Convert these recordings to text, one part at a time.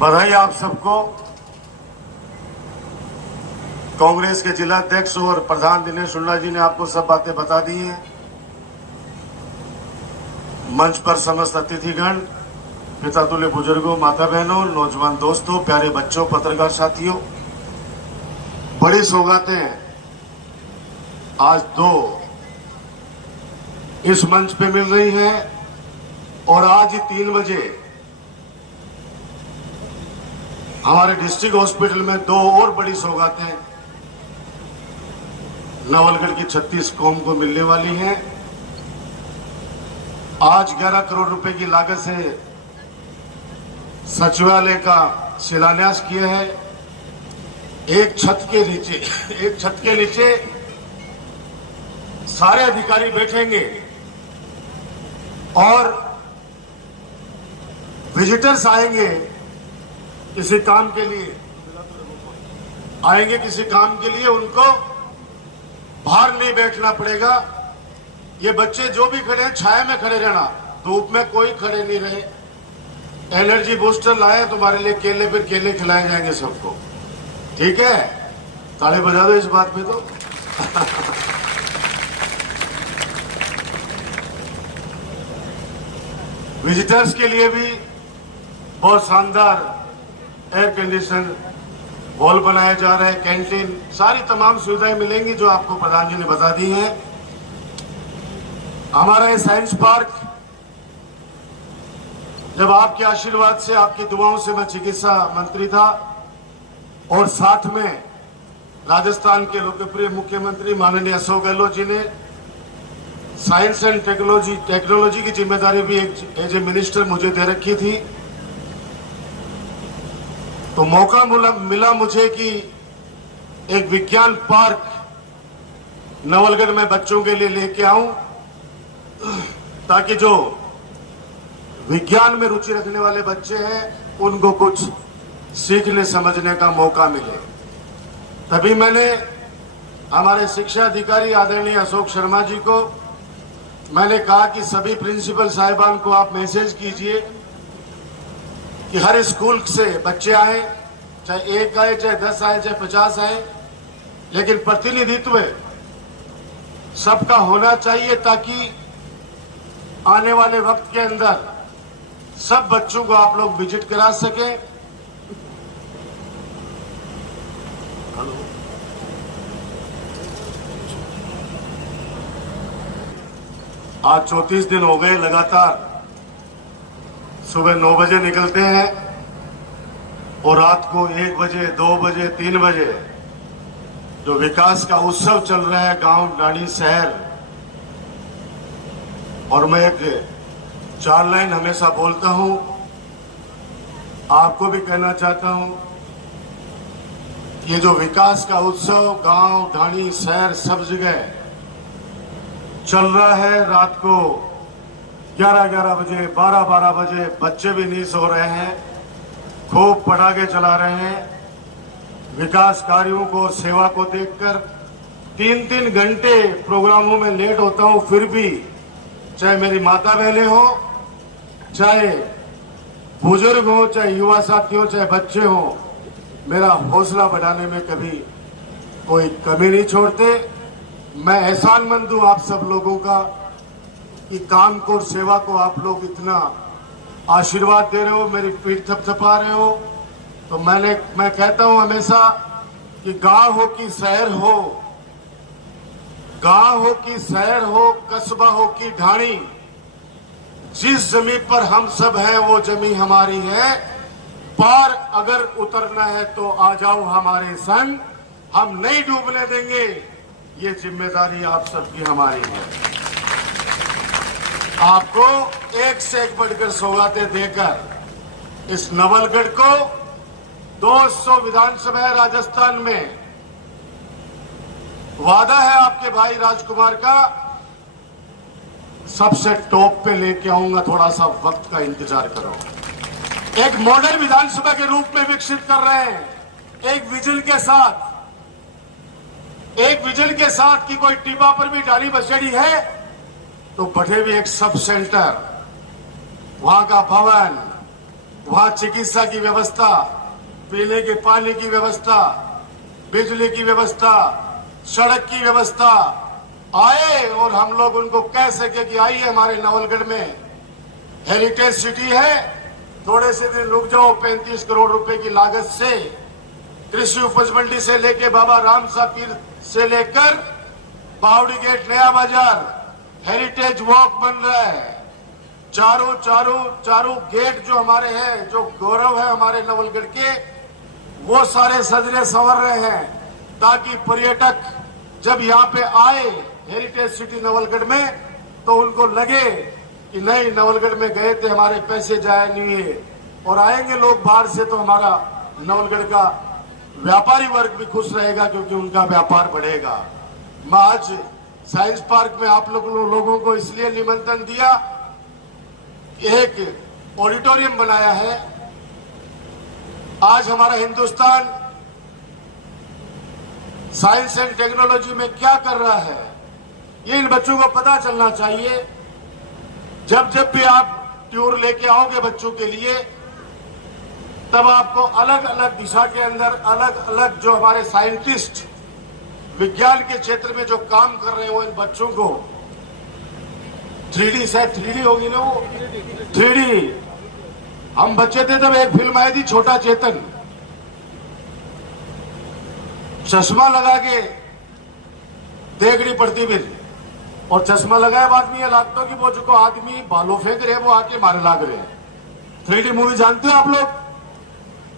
बधाई आप सबको। कांग्रेस के जिला अध्यक्ष और प्रधान दिनेश हुड्डा जी ने आपको सब बातें बता दी हैं। मंच पर समस्त अतिथिगण, पिता तुल्य बुजुर्गों, माता बहनों, नौजवान दोस्तों, प्यारे बच्चों, पत्रकार साथियों, बड़ी सौगातें आज दो इस मंच पे मिल रही हैं और आज ही 3 बजे हमारे डिस्ट्रिक्ट हॉस्पिटल में 2 और बड़ी सौगातें नवलगढ़ की 36 कौम को मिलने वाली हैं। आज 11 करोड़ रुपए की लागत से सचिवालय का शिलान्यास किया है। एक छत के नीचे सारे अधिकारी बैठेंगे और विजिटर्स आएंगे किसी काम के लिए, उनको बाहर नहीं बैठना पड़ेगा। ये बच्चे जो भी खड़े हैं छाया में खड़े रहना, धूप में कोई खड़े नहीं रहे। एनर्जी बूस्टर लाए तुम्हारे लिए, केले फिर केले खिलाए जाएंगे सबको, ठीक है? ताली बजा दो इस बात पे तो। विजिटर्स के लिए भी बहुत शानदार एयर कंडीशन हॉल बनाया जा रहा है, कैंटीन, सारी तमाम सुविधाएं मिलेंगी जो आपको प्रधान जी ने बता दी हैं। हमारा ये साइंस पार्क, जब आपके आशीर्वाद से, आपकी दुआओं से मैं चिकित्सा मंत्री था और साथ में राजस्थान के लोकप्रिय मुख्यमंत्री माननीय अशोक गहलोत जी ने साइंस एंड टेक्नोलॉजी की जिम्मेदारी भी एज ए मिनिस्टर मुझे दे रखी थी, तो मौका मिला मुझे कि एक विज्ञान पार्क नवलगढ़ में बच्चों के लिए लेके आऊं, ताकि जो विज्ञान में रुचि रखने वाले बच्चे हैं उनको कुछ सीखने समझने का मौका मिले। तभी मैंने हमारे शिक्षा अधिकारी आदरणीय अशोक शर्मा जी को मैंने कहा कि सभी प्रिंसिपल साहिबान को आप मैसेज कीजिए कि हर स्कूल से बच्चे आए, चाहे 1 आए, चाहे 10 आए, चाहे 50 आए, लेकिन प्रतिनिधित्व सबका होना चाहिए ताकि आने वाले वक्त के अंदर सब बच्चों को आप लोग विजिट करा सकें। आज 34 दिन हो गए लगातार सुबह 9 बजे निकलते हैं और रात को 1 बजे, 2 बजे, 3 बजे जो विकास का उत्सव चल रहा है गांव, ढाणी, शहर। और मैं एक 4 लाइन हमेशा बोलता हूं, आपको भी कहना चाहता हूं, ये जो विकास का उत्सव गांव, ढाणी, शहर सब जगह चल रहा है, रात को 11-11 बजे, 12-12 बजे बच्चे भी नहीं सो रहे हैं, खूब पटाखे चला रहे हैं। विकास कार्यों को, सेवा को देखकर 3-3 घंटे प्रोग्रामों में लेट होता हूं, फिर भी चाहे मेरी माता बहनें हो, चाहे बुजुर्ग हो, चाहे युवा साथी हो, चाहे बच्चे हो, मेरा हौसला बढ़ाने में कभी कोई कमी नहीं छोड़ते। मैं एहसानमंद हूं आप सब लोगों का कि काम को और सेवा को आप लोग इतना आशीर्वाद दे रहे हो, मेरी पीठ थपथपा रहे हो। तो मैं कहता हूं हमेशा कि गांव हो कि शहर हो, गांव हो कि शहर हो, कस्बा हो कि ढाणी, जिस जमीन पर हम सब हैं वो जमीन हमारी है। पार अगर उतरना है तो आ जाओ हमारे संग, हम नहीं डूबने देंगे, ये जिम्मेदारी आप सबकी हमारी है। आपको एक से एक बढ़कर सौगातें देकर इस नवलगढ़ को 200 विधानसभा राजस्थान में वादा है आपके भाई राजकुमार का, सबसे टॉप पे लेके आऊंगा, थोड़ा सा वक्त का इंतजार करो। एक मॉडल विधानसभा के रूप में विकसित कर रहे हैं, एक विजन के साथ कि कोई टिब्बा पर भी डाली बसेड़ी है तो बढ़े भी एक सब सेंटर, वहां का भवन, वहां चिकित्सा की व्यवस्था, पीने के पानी की व्यवस्था, बिजली की व्यवस्था, सड़क की व्यवस्था आए और हम लोग उनको कह सके कि आइए हमारे नवलगढ़ में हेरिटेज सिटी है, थोड़े से दिन रुक जाओ। 35 करोड़ रुपए की लागत से कृषि उपज मंडी से लेके बाबा रामसा पीर से लेकर बावड़ी गेट नया बाजार हेरिटेज वॉक बन रहा है। चारों गेट जो हमारे हैं, जो गौरव है हमारे नवलगढ़ के, वो सारे सजरे संवर रहे हैं ताकि पर्यटक जब यहाँ पे आए हेरिटेज सिटी नवलगढ़ में तो उनको लगे कि नहीं, नवलगढ़ में गए थे, हमारे पैसे जाए नहीं है। और आएंगे लोग बाहर से तो हमारा नवलगढ़ का व्यापारी वर्ग भी खुश रहेगा क्योंकि उनका व्यापार बढ़ेगा। मैं आज साइंस पार्क में आप लोगों को इसलिए निमंत्रण दिया, एक ऑडिटोरियम बनाया है। आज हमारा हिंदुस्तान साइंस एंड टेक्नोलॉजी में क्या कर रहा है, ये इन बच्चों को पता चलना चाहिए। जब भी आप टूर लेके आओगे बच्चों के लिए, तब आपको अलग अलग दिशा के अंदर अलग अलग जो हमारे साइंटिस्ट विज्ञान के क्षेत्र में जो काम कर रहे हो, इन बच्चों को 3D शायद 3D होगी ना, वो 3D। हम बच्चे थे तब एक फिल्म आई थी छोटा चेतन, चश्मा लगा के देखनी पड़ती फिर, और चश्मा लगाए आदमी ये लागतो कि वो जो आदमी बालों फेंक रहे वो आके मारे लाग रहे हैं। 3D मूवी जानते हो आप लोग?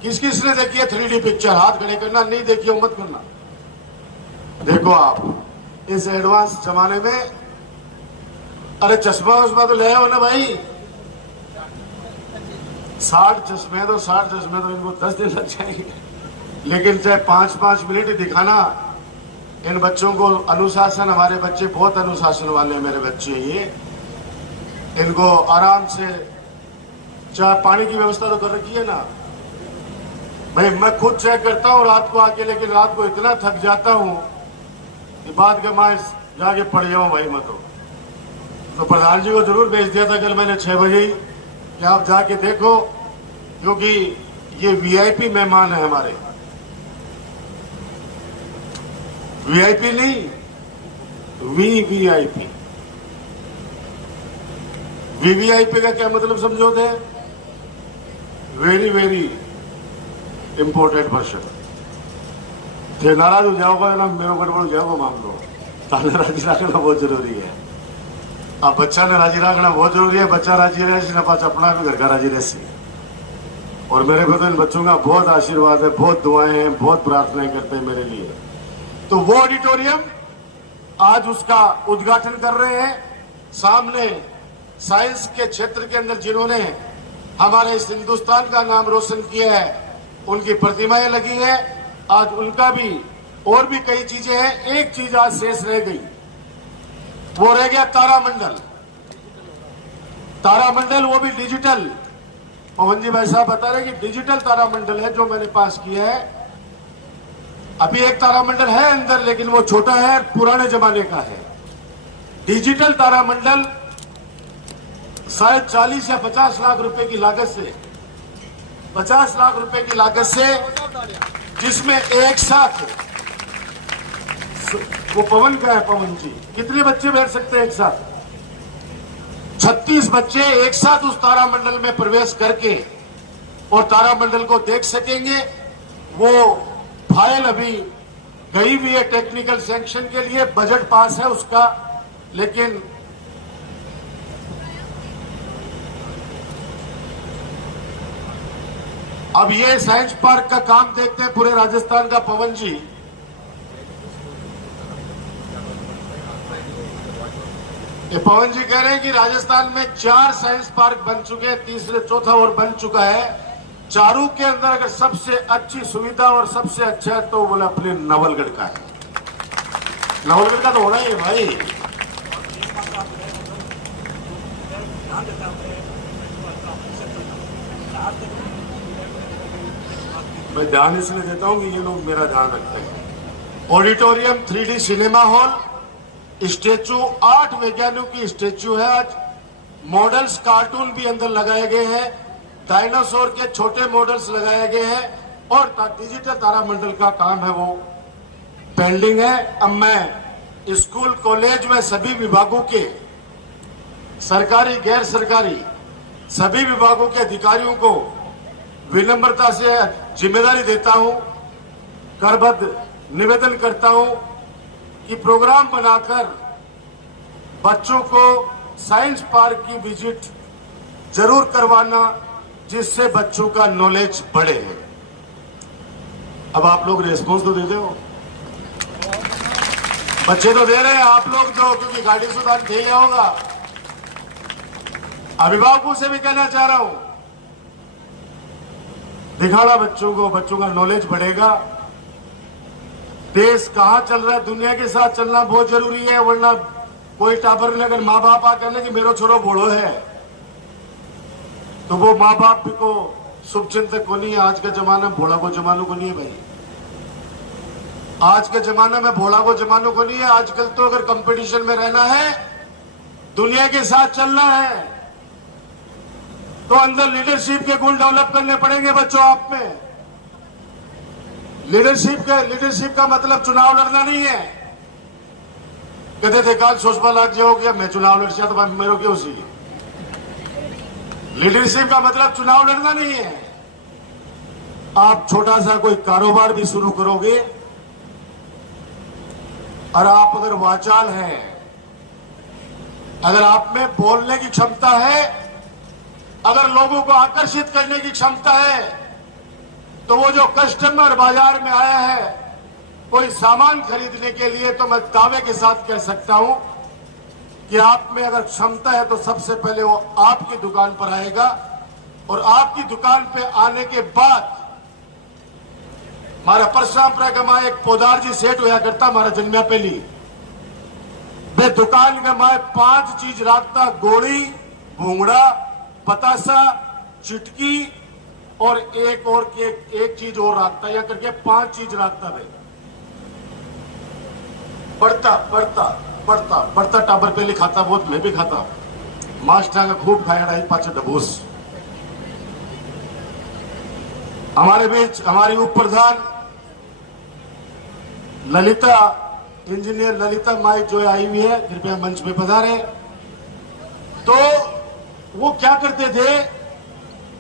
किस किस ने देखी है 3D पिक्चर? हाथ खड़े करना, नहीं देखी हो मत करना। देखो आप इस एडवांस जमाने में, अरे चश्मा वश्मा तो ले आओ ना भाई। 60 चश्मे तो 60 चश्मे तो इनको 10 दिन लग जाएंगे, लेकिन चाहे 5-5 मिनट ही दिखाना। इन बच्चों को अनुशासन, हमारे बच्चे बहुत अनुशासन वाले हैं, मेरे बच्चे ये, इनको आराम से चाय पानी की व्यवस्था तो कर रखी है ना भाई। मैं खुद चेक करता हूँ रात को आके, लेकिन रात को इतना थक जाता हूँ कि बाद के मैं जाके पड़ जाऊं भाई। मैं तो प्रधान जी को जरूर भेज दिया था कल मैंने 6 बजे ही कि आप जाके देखो, क्योंकि ये वीआईपी मेहमान है हमारे। वीआईपी नहीं, वीवीआईपी। वीवीआईपी का क्या मतलब समझोते? Very very important person. थे नाराज हो जाओगे ना, मेरे गड़बड़ हो जाओगे मान लो, ताने राजी रखना बहुत जरूरी है। अब बच्चा ने राजी रखना बहुत जरूरी है। बच्चा राजी रहे ना, पास अपना भी घर का राजी रहे। और मेरे को तो इन बच्चों का बहुत आशीर्वाद है, बहुत दुआएं हैं, बहुत प्रार्थनाएं करते हैं मेरे लिए। तो वो ऑडिटोरियम आज उसका उद्घाटन कर रहे हैं। सामने साइंस के क्षेत्र के अंदर जिन्होंने हमारे इस हिंदुस्तान का नाम रोशन किया है, उनकी प्रतिमाएं लगी है। आज उनका भी और भी कई चीजें हैं। एक चीज आज शेष रह गई, वो रह गया तारामंडल। तारामंडल वो भी डिजिटल। पवन जी भाई साहब बता रहे कि डिजिटल तारामंडल है जो मैंने पास किया है। अभी एक तारामंडल है अंदर, लेकिन वो छोटा है, पुराने जमाने का है। डिजिटल तारामंडल शायद 40 या 50 लाख रुपए की लागत से, 50 लाख रुपए की लागत से, जिसमें एक साथ, वो पवन का है, पवन जी कितने बच्चे बैठ सकते हैं एक साथ? 36 बच्चे एक साथ उस तारामंडल में प्रवेश करके और तारामंडल को देख सकेंगे। वो फाइल अभी गई हुई है टेक्निकल सैंक्शन के लिए, बजट पास है उसका, लेकिन अब ये साइंस पार्क का काम देखते हैं पूरे राजस्थान का। पवन जी पवन जी कह रहे हैं कि राजस्थान में 4 साइंस पार्क बन चुके हैं, तीसरे चौथा और बन चुका है। चारों के अंदर अगर सबसे अच्छी सुविधा और सबसे अच्छा है तो बोला अपने नवलगढ़ का है। नवलगढ़ का तो होना ही है भाई। मैं ध्यान इसलिए देता हूं कि ये लोग मेरा ध्यान रखते हैं। Auditorium, 3D cinema hall, statue, 8 वैज्ञानिकों की स्टेचू है। आज मॉडल्स कार्टून भी अंदर लगाए गए हैं। डायनासोर के छोटे मॉडल्स लगाए गए हैं और डिजिटल तारामंडल का काम है वो पेंडिंग है। अब मैं स्कूल कॉलेज में सभी विभागों के सरकारी गैर सरकारी सभी विभागों के अधिकारियों को विनम्रता से जिम्मेदारी देता हूं, करबद्ध निवेदन करता हूं कि प्रोग्राम बनाकर बच्चों को साइंस पार्क की विजिट जरूर करवाना, जिससे बच्चों का नॉलेज बढ़े। अब आप लोग रेस्पॉन्स तो दे हो, बच्चे तो दे रहे हैं, आप लोग जो, क्योंकि गाड़ी सुधार दे लिया होगा। अभिभावकों से भी कहना चाह रहा हूं, दिखाना बच्चों को, बच्चों का नॉलेज बढ़ेगा। देश कहां चल रहा है, दुनिया के साथ चलना बहुत जरूरी है, वरना कोई टाबर ने अगर माँ बाप आ कहने कि मेरा छोरो बूढ़ो है, तो वो माँ बाप को शुभचिंतक को नहीं है। आज का जमाना भोला को जमानों को नहीं है भाई, आज के जमाना में भोला को जमानों को नहीं है। आजकल तो अगर कंपटीशन में रहना है, दुनिया के साथ चलना है, तो अंदर लीडरशिप के गुण डेवलप करने पड़ेंगे बच्चों आप में। लीडरशिप का मतलब चुनाव लड़ना नहीं है। कहते थे कल सुषमा लाग जाओ गया, मैं चुनाव लड़ तो मेरे क्यों सी। लीडरशिप का मतलब चुनाव लड़ना नहीं है। आप छोटा सा कोई कारोबार भी शुरू करोगे और आप अगर वाचाल हैं, अगर आप में बोलने की क्षमता है, अगर लोगों को आकर्षित करने की क्षमता है, तो वो जो कस्टमर बाजार में आया है कोई सामान खरीदने के लिए, तो मैं दावे के साथ कह सकता हूं कि आप में अगर क्षमता है तो सबसे पहले वो आपकी दुकान पर आएगा, और आपकी दुकान पे आने के बाद मारा परसरामपुरा का मां एक पोदार जी सेठ होया करता, मारा जन्मिया पहली वे दुकान के माए 5 चीज राखता, गोड़ी, भूंगड़ा, पतासा, चिटकी और एक चीज और राखता, या करके 5 चीज राखता। भाई बढ़ता टाबर पहले खाता, बहुत मैं भी खाता, मास्टर का खूब खाया रहा पाचे डबूस। हमारे बीच हमारी उप प्रधान ललिता, इंजीनियर ललिता माई जो आई हुई है, कृपया मंच में पधारे। तो वो क्या करते थे,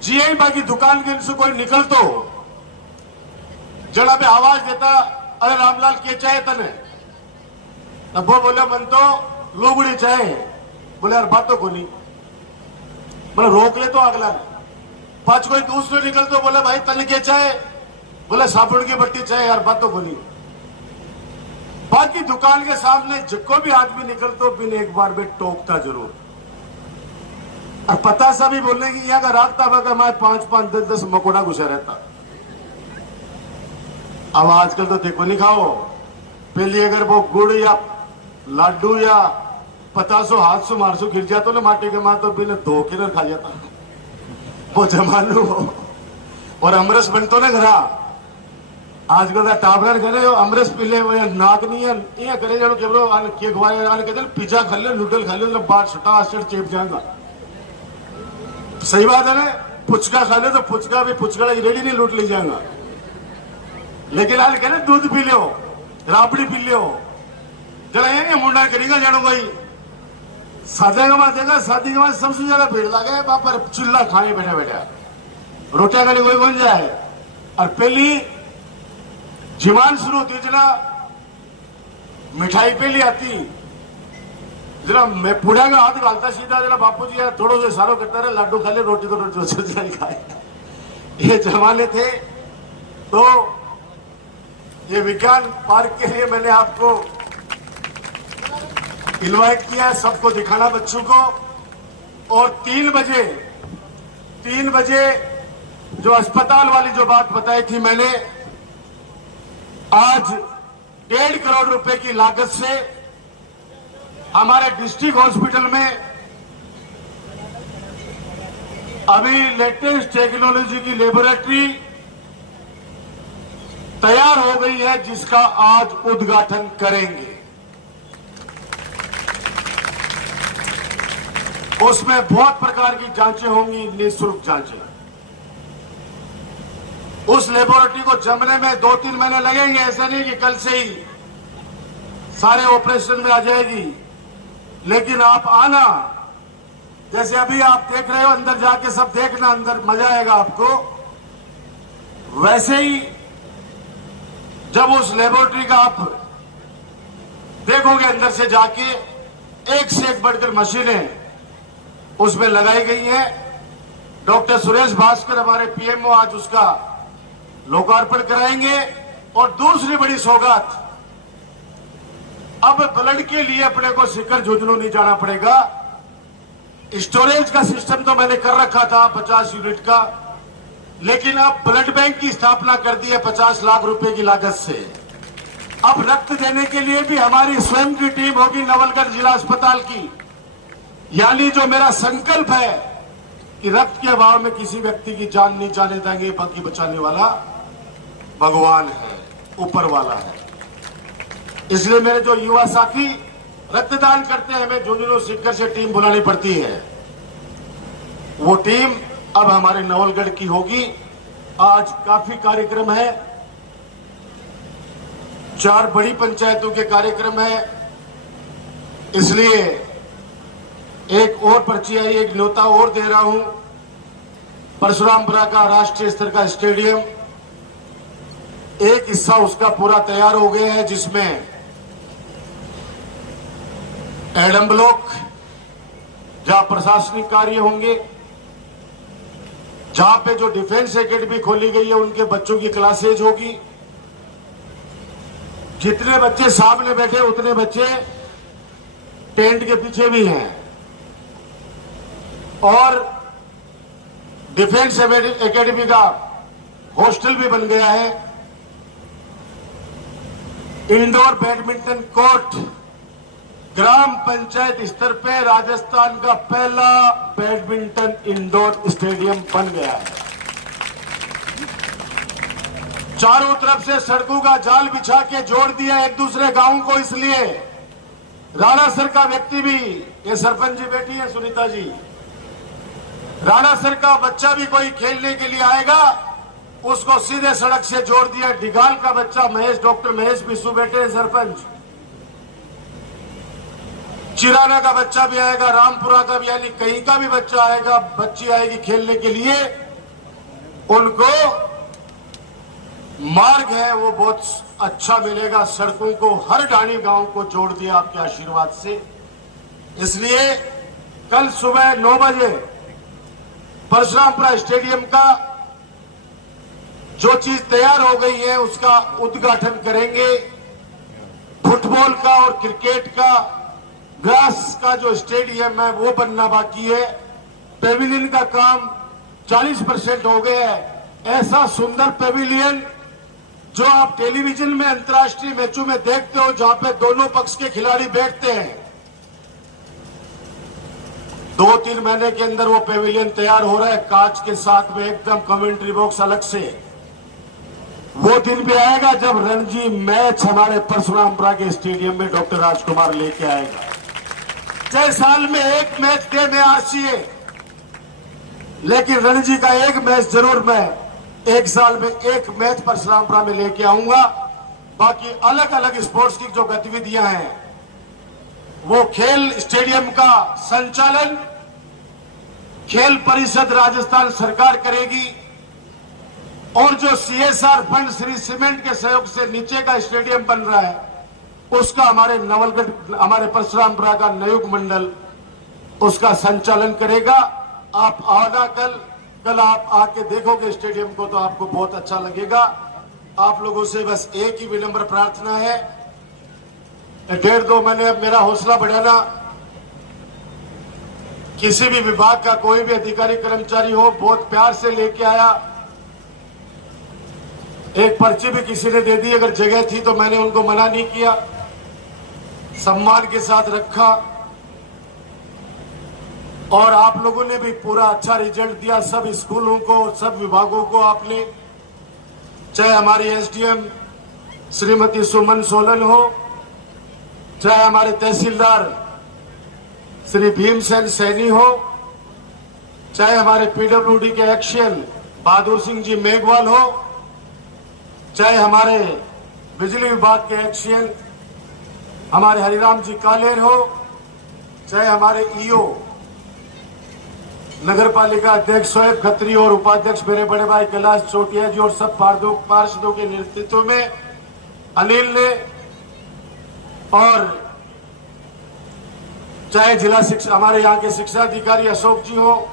जीआई बा की दुकान के से कोई निकल तो जड़ा पे आवाज देता, अरे रामलाल के चाहे तने, तब वो बोले मन तो लोगड़ी चाहे, बोले यार बातों को नहीं, बोले रोक ले तो अगला ने। 5 कोई दूसरे निकल तो बोले भाई तन के चाहे, बोले साबुन की बट्टी चाहे, यार बातों को नहीं। बाकी दुकान के सामने जिको भी आदमी निकल तो बिन एक बार में टोकता जरूर, और पता सा भी बोलने की यहाँ का राखता बगा मैं 5-5, 10-10 मकोड़ा घुसा रहता। अब आजकल तो देखो नहीं खाओ, पहले अगर वो गुड़ या लाडू या पतासो हाथ से मारसो गिर जाता ना माटी के मां, तो बिना धो के खा जाता वो जमानो। और अमरस बनतो ना घरा, आजकल का टाबरा करे अमरस पीले नाक नहीं है, ये करे जानो केवरो आन के खवाए, आन कहते पिज्जा खा ले, नूडल खा ले, तो बाहर छटा चेप जाएगा। सही बात है ना, पुचका खा ले तो पुचका भी पुचका रेडी नहीं लूट ले जाएगा। लेकिन आज कहने दूध P low, Rabri P low, जरा ये मुंडा करेगा जानो भाई। शादी का बात देगा, शादी के बाद सबसे ज्यादा भीड़ लगे वहां पर चिल्ला खाने बैठे बैठे, रोटियां खाने कोई बन जाए। और पहली जिमान शुरू होती जना मिठाई पहली आती, जरा मैं पुढ़ा का हाथ डालता सीधा, जरा बापू जी यार थोड़ो से सारो करता रहे, लड्डू खा ले, रोटी तो रोटी खाए, ये जमाने थे। तो ये विज्ञान पार्क के लिए मैंने आपको इनवाइट किया है, सबको दिखाना बच्चों को। और 3 बजे जो अस्पताल वाली जो बात बताई थी मैंने, आज 1.5 करोड़ रुपए की लागत से हमारे डिस्ट्रिक्ट हॉस्पिटल में अभी लेटेस्ट टेक्नोलॉजी की लेबोरेटरी तैयार हो गई है, जिसका आज उद्घाटन करेंगे। उसमें बहुत प्रकार की जांचें होंगी, निःशुल्क जांचें। उस लेबोरेटरी को जमने में 2-3 महीने लगेंगे। ऐसा नहीं कि कल से ही सारे ऑपरेशन में आ जाएगी, लेकिन आप आना, जैसे अभी आप देख रहे हो, अंदर जाके सब देखना, अंदर मजा आएगा आपको। वैसे ही जब उस लेबोरेटरी का आप देखोगे अंदर से जाके, एक से एक बढ़कर मशीनें उसमें लगाई गई हैं। डॉक्टर सुरेश भास्कर हमारे पीएमओ आज उसका लोकार्पण कराएंगे। और दूसरी बड़ी सौगात, अब ब्लड के लिए अपने को सिकर झुंझुनू नहीं जाना पड़ेगा। स्टोरेज का सिस्टम तो मैंने कर रखा था 50 यूनिट का, लेकिन अब ब्लड बैंक की स्थापना कर दी है 50 लाख रुपए की लागत से। अब रक्त देने के लिए भी हमारी स्वयं की टीम होगी नवलगढ़ जिला अस्पताल की। यानी जो मेरा संकल्प है कि रक्त के अभाव में किसी व्यक्ति की जान नहीं जाने देंगे, बाकी बचाने वाला भगवान है, ऊपर वाला है। इसलिए मेरे जो युवा साथी रक्तदान करते हैं, हमें झुंझुनू सीकर से टीम बुलानी पड़ती है। वो टीम अब हमारे नवलगढ़ की होगी। आज काफी कार्यक्रम है, 4 बड़ी पंचायतों के कार्यक्रम है, इसलिए एक और पर्ची आई, एक न्योता और दे रहा हूं। परशुरामपुरा का राष्ट्रीय स्तर का स्टेडियम, एक हिस्सा उसका पूरा तैयार हो गया है, जिसमें एडम ब्लॉक, जहां प्रशासनिक कार्य होंगे, जहां पे जो डिफेंस एकेडमी खोली गई है उनके बच्चों की क्लासेज होगी। जितने बच्चे सामने बैठे उतने बच्चे टेंट के पीछे भी हैं। और डिफेंस एकेडमी का हॉस्टल भी बन गया है। इंडोर बैडमिंटन कोर्ट ग्राम पंचायत स्तर पे राजस्थान का पहला बैडमिंटन इंडोर स्टेडियम बन गया है। चारों तरफ से सड़कों का जाल बिछा के जोड़ दिया एक दूसरे गांव को। इसलिए राणासर का व्यक्ति भी, ये सरपंच जी बैठी है सुनीता जी, राणासर का बच्चा भी कोई खेलने के लिए आएगा, उसको सीधे सड़क से जोड़ दिया। डिगाल का बच्चा महेश, डॉक्टर महेश बिस्सू बैठे हैं सरपंच, चिराना का बच्चा भी आएगा, रामपुरा का भी, यानी कहीं का भी बच्चा आएगा, बच्ची आएगी खेलने के लिए, उनको मार्ग है वो बहुत अच्छा मिलेगा। सड़कों को, हर डाणी गांव को जोड़ दिया आपके आशीर्वाद से। इसलिए कल सुबह 9 बजे परशुरामपुरा स्टेडियम का जो चीज तैयार हो गई है उसका उद्घाटन करेंगे। फुटबॉल का और क्रिकेट का ग्रास का जो स्टेडियम है वो बनना बाकी है। पेविलियन का काम 40% हो गया है। ऐसा सुंदर पेविलियन जो आप टेलीविजन में अंतर्राष्ट्रीय मैचों में देखते हो, जहां पे दोनों पक्ष के खिलाड़ी बैठते हैं, 2-3 महीने के अंदर वो पेविलियन तैयार हो रहा है, कांच के साथ में एकदम कमेंट्री बॉक्स अलग से। वो दिन भी आएगा जब रणजी मैच हमारे परशुरामपुरा के स्टेडियम में डॉक्टर राजकुमार लेके आएगा। चाहे साल में एक मैच दे में आसिए, लेकिन रणजी का एक मैच जरूर मैं एक साल में एक मैच परशुरामपुरा में लेके आऊंगा। बाकी अलग अलग स्पोर्ट्स की जो गतिविधियां हैं, वो खेल स्टेडियम का संचालन खेल परिषद राजस्थान सरकार करेगी। और जो CSR फंड श्री सीमेंट के सहयोग से नीचे का स्टेडियम बन रहा है, उसका हमारे नवलगढ़, हमारे परशुरामपुरा का नयुग मंडल उसका संचालन करेगा। आप आना, कल आप आके देखोगे स्टेडियम को तो आपको बहुत अच्छा लगेगा। आप लोगों से बस एक ही विनम्र प्रार्थना है, 1.5-2 महीने अब मेरा हौसला बढ़ाना। किसी भी विभाग का कोई भी अधिकारी कर्मचारी हो, बहुत प्यार से लेके आया। एक पर्ची भी किसी ने दे दी, अगर जगह थी तो मैंने उनको मना नहीं किया, सम्मान के साथ रखा। और आप लोगों ने भी पूरा अच्छा रिजल्ट दिया, सब स्कूलों को, सब विभागों को आपने, चाहे हमारी SDM श्रीमती सुमन सोलन हो, चाहे हमारे तहसीलदार श्री भीमसेन सैनी हो, चाहे हमारे PWD के एक्शन बहादुर सिंह जी मेघवाल हो, चाहे हमारे बिजली विभाग के एक्शियन हमारे हरिराम जी कालेर हो, चाहे हमारे ईओ नगर पालिका अध्यक्ष शोएब खत्री और उपाध्यक्ष मेरे बड़े भाई कैलाश चोटिया जी और सब पार्षदों के नेतृत्व में अनिल ने, और चाहे जिला शिक्षा हमारे यहाँ के शिक्षा अधिकारी अशोक जी हो,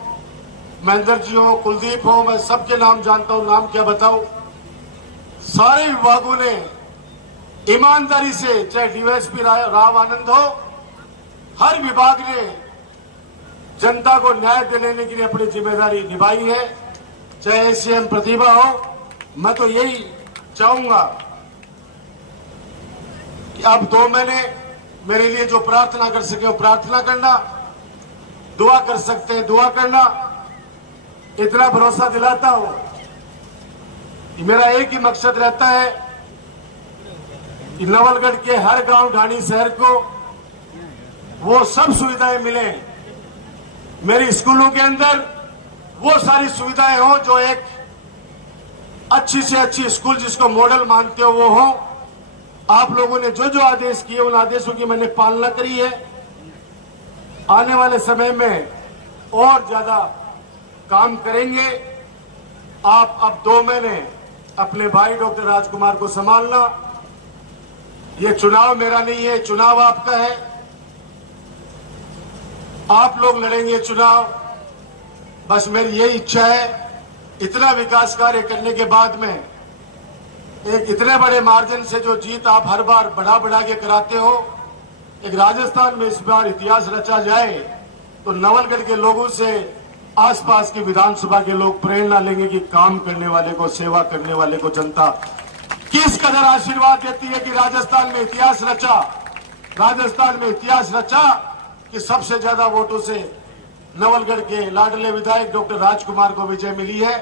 महेंद्र जी हो, कुलदीप हो, मैं सबके नाम जानता हूं, नाम क्या बताऊं। सारे विभागों ने ईमानदारी से, चाहे डीवाईएसपी राव आनंद हो, हर विभाग ने जनता को न्याय दिलाने के लिए अपनी जिम्मेदारी निभाई है। चाहे एससीएम प्रतिभा हो, मैं तो यही चाहूंगा कि अब 2 महीने मेरे लिए जो प्रार्थना कर सके वो प्रार्थना करना, दुआ कर सकते हैं दुआ करना। इतना भरोसा दिलाता हूं कि मेरा एक ही मकसद रहता है कि नवलगढ़ के हर गांव ढाणी शहर को वो सब सुविधाएं मिले। मेरी स्कूलों के अंदर वो सारी सुविधाएं हो जो एक अच्छी से अच्छी स्कूल जिसको मॉडल मानते हो वो हो। आप लोगों ने जो जो आदेश किए उन आदेशों की मैंने पालना करी है। आने वाले समय में और ज्यादा काम करेंगे। आप अब 2 महीने अपने भाई डॉक्टर राजकुमार को संभालना। ये चुनाव मेरा नहीं है, चुनाव आपका है। आप लोग लड़ेंगे चुनाव। बस मेरी यही इच्छा है, इतना विकास कार्य करने के बाद में एक इतने बड़े मार्जिन से जो जीत आप हर बार बढ़ा बढ़ा के कराते हो, एक राजस्थान में इस बार इतिहास रचा जाए तो नवलगढ़ के लोगों से आसपास की विधानसभा के लोग प्रेरणा लेंगे कि काम करने वाले को, सेवा करने वाले को जनता किस कदर आशीर्वाद देती है कि राजस्थान में इतिहास रचा कि सबसे ज्यादा वोटों से नवलगढ़ के लाडले विधायक डॉक्टर राजकुमार को विजय मिली है।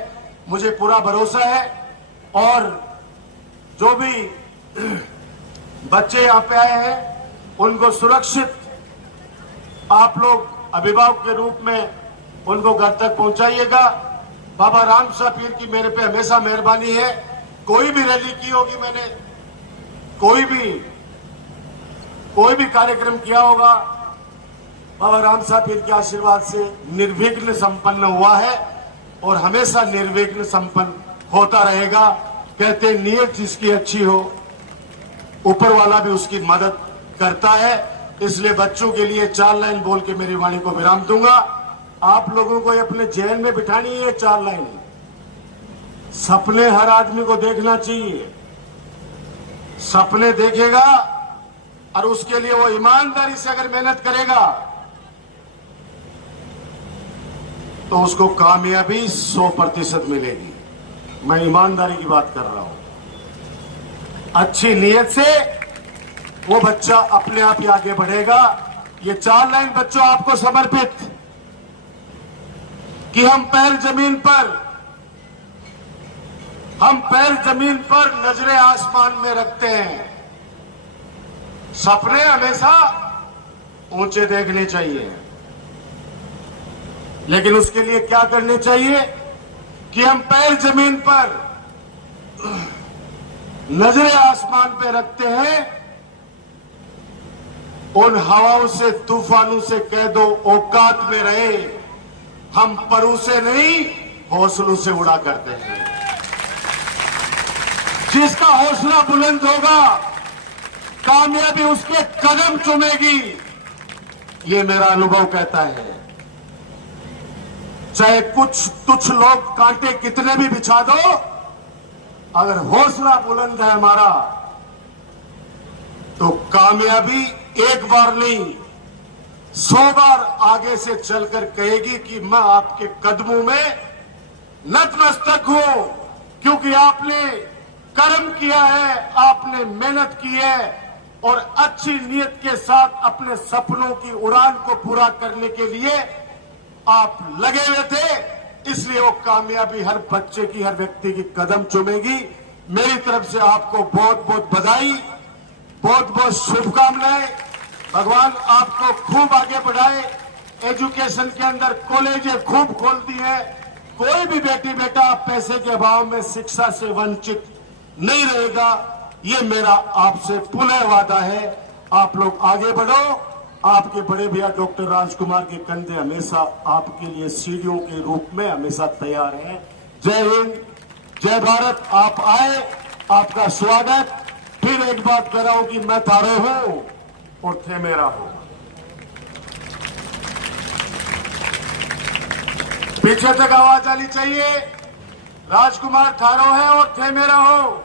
मुझे पूरा भरोसा है। और जो भी बच्चे यहाँ पे आए हैं उनको सुरक्षित आप लोग अभिभावक के रूप में उनको घर तक पहुंचाइएगा। बाबा राम शाह पीर की मेरे पे हमेशा मेहरबानी है। कोई भी रैली की होगी मैंने, कोई भी कार्यक्रम किया होगा, बाबा राम शाह पीर के आशीर्वाद से निर्विघ्न संपन्न हुआ है और हमेशा निर्विघ्न संपन्न होता रहेगा। कहते हैं नीयत जिसकी अच्छी हो ऊपर वाला भी उसकी मदद करता है। इसलिए बच्चों के लिए 4 लाइन बोल के मेरी वाणी को विराम दूंगा। आप लोगों को अपने जेल में बिठानी है 4 लाइन। सपने हर आदमी को देखना चाहिए। सपने देखेगा और उसके लिए वो ईमानदारी से अगर मेहनत करेगा तो उसको कामयाबी 100% मिलेगी। मैं ईमानदारी की बात कर रहा हूं। अच्छी नीयत से वो बच्चा अपने आप ही आगे बढ़ेगा। ये 4 लाइन बच्चों आपको समर्पित कि हम पैर जमीन पर नजरें आसमान में रखते हैं। सपने हमेशा ऊंचे देखने चाहिए, लेकिन उसके लिए क्या करने चाहिए कि हम पैर जमीन पर नजरें आसमान पे रखते हैं। उन हवाओं से, तूफानों से कह दो औकात में रहे, हम परों से नहीं हौसलों से उड़ा करते हैं। जिसका हौसला बुलंद होगा कामयाबी उसके कदम चूमेगी, ये मेरा अनुभव कहता है। चाहे कुछ तुच्छ लोग कांटे कितने भी बिछा दो, अगर हौसला बुलंद है हमारा तो कामयाबी एक बार नहीं 100 बार आगे से चलकर कहेगी कि मैं आपके कदमों में नतमस्तक हूं, क्योंकि आपने कर्म किया है, आपने मेहनत की है और अच्छी नीयत के साथ अपने सपनों की उड़ान को पूरा करने के लिए आप लगे हुए थे। इसलिए वो कामयाबी हर बच्चे की, हर व्यक्ति की कदम चूमेगी। मेरी तरफ से आपको बहुत बहुत बधाई, बहुत बहुत शुभकामनाएं। भगवान आपको खूब आगे बढ़ाए। एजुकेशन के अंदर कॉलेजें खूब खोल दी है। कोई भी बेटी बेटा पैसे के अभाव में शिक्षा से वंचित नहीं रहेगा। ये मेरा आपसे पुनः वादा है। आप लोग आगे बढ़ो। आपके बड़े भैया डॉक्टर राजकुमार के कंधे हमेशा आपके लिए सीढ़ियों के रूप में हमेशा तैयार हैं। जय हिंद, जय भारत। आप आए, आपका स्वागत। फिर एक बात कह रहा हूं कि मैं थारे हूं और थे मेरा हूं। पीछे तक आवाज आनी चाहिए। राजकुमार थारो है और थे मेरा हो।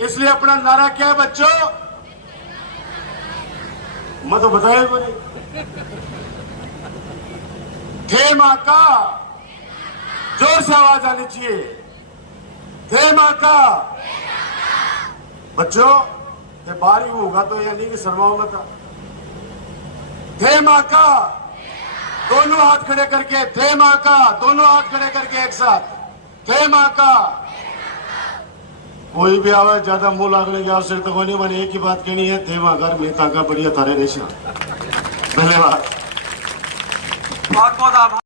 इसलिए अपना नारा क्या है बच्चों? मैं तो बताया को नहीं। थे मां का, जोर से आवाज आनी चाहिए। थे मां का बच्चों, ये बारी होगा तो यह नहीं कि शर्माओ मत। थे मां का, दोनों हाथ खड़े करके। थे मां का, दोनों हाथ खड़े करके एक साथ। थे मां का। कोई भी आवाज ज्यादा मुंह लागने की आवश्यकता को नहीं। मैंने एक ही बात कहनी है, थे मां घर मेहता का बढ़िया तारे रेशा। धन्यवाद। बहुत बहुत आभार।